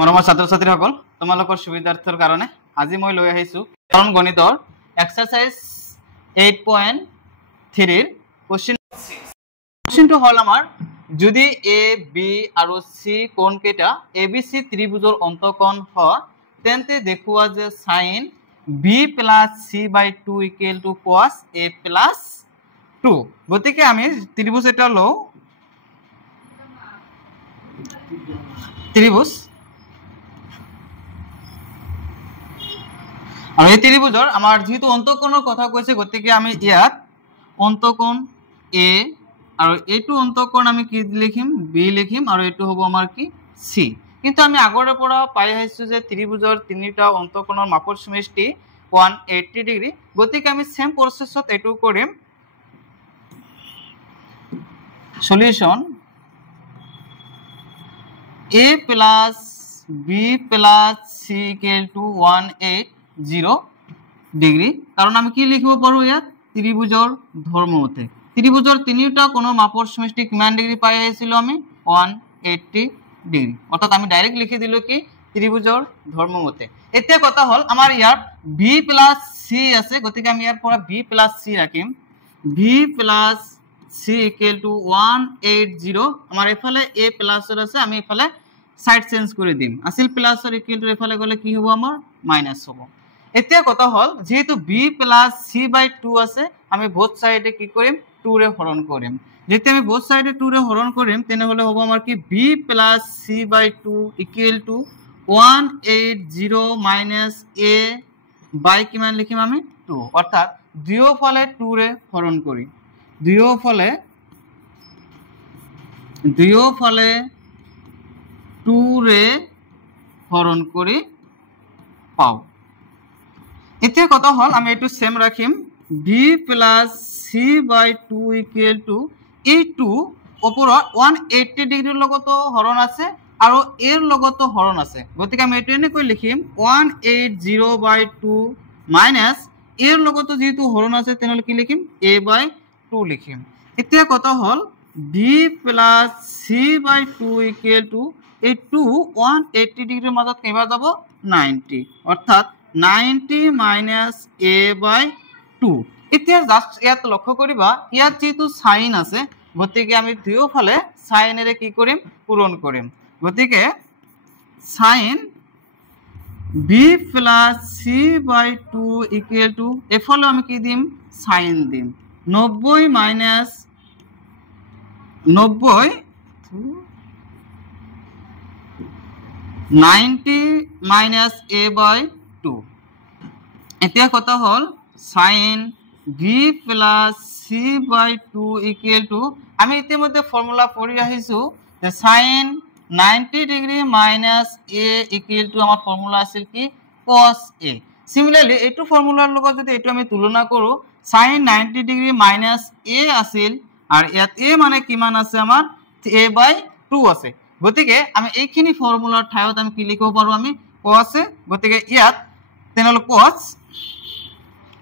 মৰমৰ ছাত্ৰ ছাত্ৰীসকল তোমালোকৰ সুবিধাৰ্থৰ কাৰণে আজি মই লৈ আহিছো সাধাৰণ গণিতৰ এক্সাৰসাইজ 8.3 ৰ কোশ্চেনটো হল আমাৰ যদি এ বি আৰু সি কোণ কেইটা এবিসি ত্ৰিভুজৰ অন্তঃকোণ হয় তেন্তে দেখুৱা যে sin b + c/2 = cos a + 2 গতিকে আমি ত্ৰিভুজ এটা লও ত্ৰিভুজ আৰু এই ত্ৰিভুজৰ আমাৰ যেহেতু অন্তঃকোণৰ কথা কৈছে গতিকে আমি ইয়াত অন্তঃকোণ এ আৰু এইটো অন্তঃকোণ আমি কি লিখিম বি লিখিম আৰু এইটো হ'ব আমাৰ কি সি কিন্তু আমি আগৰে পৰা পাই আহিছো যে ত্ৰিভুজৰ তিনিটা অন্তঃকোণৰ মাপৰ সমষ্টি 180 ডিগ্ৰী গতিকে আমি সেম প্ৰসেছত এটো কৰিম solution a + b + c = 180 degree কাৰণ আমি কি লিখিব পাৰো ইয়াত ত্ৰিভুজৰ ধৰ্মমতে ত্ৰিভুজৰ তিনিটা কোণৰ মাপৰ সমষ্টি কিমান ডিগ্ৰী পাই আহিছিল আমি 180 ডিগ্ৰী অৰ্থাৎ আমি ডাইৰেক্ট লিখি দিলো কি ত্ৰিভুজৰ ধৰ্মমতে এতিয়া কথা হল আমাৰ ইয়াত b + c আছে গতিকে আমি ইয়াৰ পৰা b + c ৰাখিম b + c = 180 আমাৰ এফালে a প্লাসৰ আছে আমি এফালে সাইড চেঞ্জ কৰি দিম আছিল প্লাসৰ ইকুৱেল টু এফালে গলে কি হ'ব আমাৰ মাইনাস হ'ব এতিয়া কথা হল যেহেতু b + c/2 আছে আমি বোথ সাইডে কি কৰিম 2 ৰে হৰণ কৰিম যেতিয়া আমি বোথ সাইডে 2 ৰে হৰণ কৰিম তেনে হলে হ'ব আমাৰ কি b + c/2 = 180 - a বাই কিমান লিখিম আমি 2 অৰ্থাৎ দুয়োফালে 2 ৰে হৰণ কৰি দুয়োফালে 2 ৰে হৰণ কৰি পাও এতিয়া কথা হল আমি এটো সেম ৰাখিম b + c/2 = a2 ওপৰত 180 ডিগ্ৰীৰ লগতো হৰণ আছে আৰু এৰ লগতো হৰণ আছে গতিকে আমি এটো এনেকৈ লিখিম 180/2 মাইনাস এর লগতো যেহেতু হরণ আছে তেনহলে কি লিখিম a/2 লিখিম এতিয়া কথা হল b + c/2 = এই 2 180 ডিগ্ৰীৰ মাজত কেবা যাব 90 অৰ্থাৎ 90 - a/2 এতিয়া জাস্ট ইয়াত লক্ষ্য কৰিবা ইয়াত যেহেতু সাইন আছে গতিকে আমি দুয়োফালে সাইনেৰে কি কৰিম পূৰণ কৰিম গতিকে sin b + c/2 = এফালে আমি কি দিম sin দিম 90 - 90 - a/2 এতিয়া কথা হল sin b + c/2 = আমি ইতিমধ্যে ফর্মুলা পঢ়ি আহিছো যে sin 90 ডিগ্ৰী মাইনাস a = আমাৰ ফৰ্মুলা আছিল কি cos a সিমিলাৰলি এইটো ফৰ্মুলাৰ লগত যদি এইটো আমি তুলনা কৰো sin 90 ডিগ্ৰী মাইনাস a আছিল আৰু ইয়াত a মানে কিমান আছে আমাৰ a/2 আছে গতিকে আমি এইখিনি ফৰ্মুলাৰ ঠাইত আমি কি লিখিব পাৰো আমি cos a গতিকে ইয়াত তেনলে cos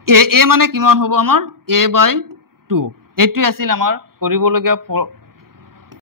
a মানে কিমান হ'ব আমাৰ a/2 এটো আছিল আমাৰ কৰিবলগীয়া